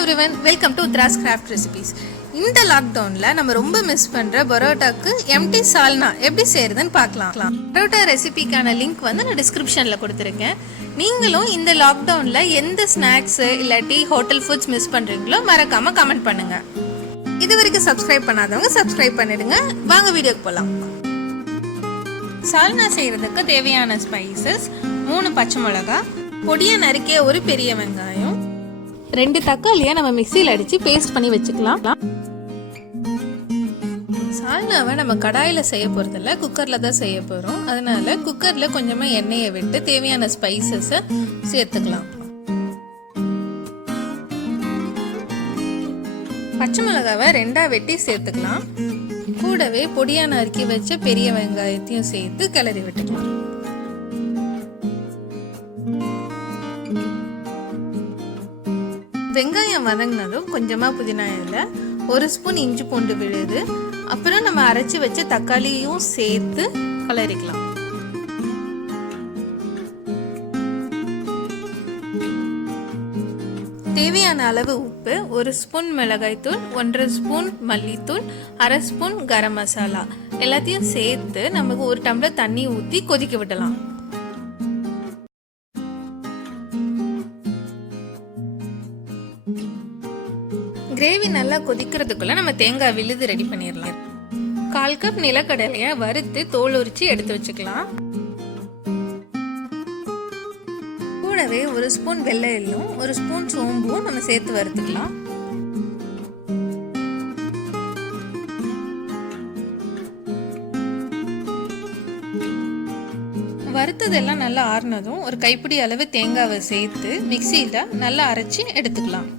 everyone, welcome to Uttara's Craft Recipes. இந்த லாக்டவுன்ல நம்ம ரொம்ப மிஸ் பண்ற பரோட்டாக்கு எம்டி சால்னா எப்படி செய்யறதுன்னு பார்க்கலாம். பரோட்டா ரெசிபிக்கான லிங்க் வந்து நான் டிஸ்கிரிப்ஷன்ல கொடுத்துருக்கேன். நீங்களும் இந்த லாக்டவுன்ல எந்த ஸ்நாக்ஸ் இல்லாட்டி ஹோட்டல் ஃபுட்ஸ் மிஸ் பண்றீங்களோ மறக்காம கமெண்ட் பண்ணுங்க. இது வரைக்கும் சப்ஸ்கிரைப் பண்ணாதவங்க சப்ஸ்கிரைப் பண்ணிடுங்க. வாங்க வீடியோக்கு போகலாம். சால்னா செய்யறதுக்கு தேவையான ஸ்பைசஸ் 3 பச்சை மிளகாய், பொடியா நறுக்கிய ஒரு பெரிய வெங்காயம், 2 தக்காளியை நம்ம மிக்சியில் அடித்து பேஸ்ட் பண்ணி வச்சுக்கலாம். சால்னாவை நம்ம கடாயில் செய்ய போகிறதில்ல, குக்கரில் தான் செய்ய போகிறோம். அதனால குக்கரில் கொஞ்சமாக எண்ணெயை விட்டு தேவையான ஸ்பைசஸை சேர்த்துக்கலாம். பச்சை மிளகாவை 2ஆக வெட்டி சேர்த்துக்கலாம். கூடவே பொடியா நறுக்கி வச்ச பெரிய வெங்காயத்தையும் சேர்த்து கிளறி விட்டுக்கலாம். வெங்காயம் வதங்கினதும் கொஞ்சமாக புதினா இலை, 1 ஸ்பூன் இஞ்சி பூண்டு விழுது, அப்புறம் நம்ம அரைச்சி வச்ச தக்காளியும் சேர்த்து கலரிக்கலாம். தேவையான அளவு உப்பு, 1 ஸ்பூன் மிளகாய்த்தூள், 1.5 ஸ்பூன் மல்லித்தூள், 1/2 ஸ்பூன் கரம் மசாலா எல்லாத்தையும் சேர்த்து நமக்கு 1 டம்ளர் தண்ணி ஊற்றி கொதிக்க விடலாம். கிரேவி நல்லா கொதிக்கிறதுக்குள்ள நம்ம தேங்காய் விழுது ரெடி பண்ணிடலாம். 1/4 கப் நிலக்கடலையை வறுத்து தோல் உரிச்சு எடுத்து வச்சுக்கலாம். கூடவே 1 ஸ்பூன் வெள்ளை எள்ளும் 1 ஸ்பூன் சோம்பும் நம்ம சேர்த்து வறுத்துக்கலாம். வறுத்ததெல்லாம் நல்லா ஆறுனதும் ஒரு கைப்பிடி அளவு தேங்காவை சேர்த்து மிக்சியில நல்லா அரைச்சி எடுத்துக்கலாம்.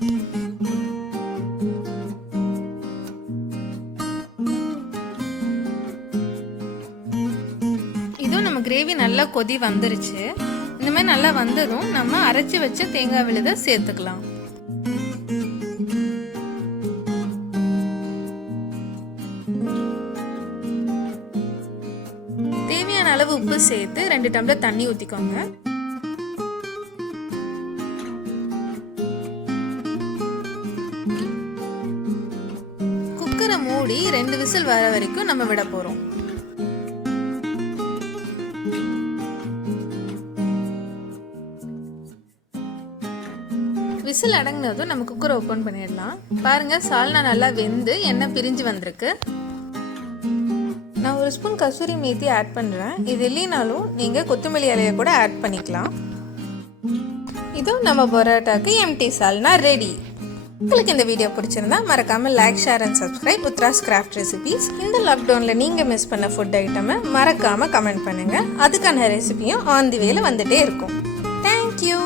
இதுவும் நம்ம கிரேவி நல்லா கொதி வந்துருச்சு. இந்த மாதிரி நல்லா வந்ததும் நம்ம அரைச்சி வச்ச தேங்காய் விழுதை சேர்த்துக்கலாம். தேவையான அளவு உப்பு சேர்த்து 2 டம்ளர் தண்ணி ஊற்றிக்கோங்க. குக்கரை மூடி 2 விசில் வர வரைக்கும் நம்ம விட போறோம். விசில் அடங்கினதும் நம்ம குக்கரை ஓப்பன் பண்ணிடலாம். பாருங்க, சால்னா நல்லா வெந்து எண்ணெய் பிரிஞ்சு வந்திருக்கு. நான் 1 ஸ்பூன் கசூரி மேத்தி ஆட் பண்ணுறேன். இது இல்லைனாலும் நீங்கள் கொத்தமல்லி இலையை கூட ஆட் பண்ணிக்கலாம். இதுவும் நம்ம பரோட்டாக்கு எம்டி சால்னா ரெடி. உங்களுக்கு இந்த வீடியோ பிடிச்சிருந்தா மறக்காமல் like, share and subscribe Uthra's craft recipes. இந்த லாக்டவுனில் நீங்கள் மிஸ் பண்ண ஃபுட் ஐட்டமை மறக்காமல் கமெண்ட் பண்ணுங்கள். அதுக்கான ரெசிபியும் ஆன் தி வேல வந்துட்டே இருக்கும். தேங்க்யூ.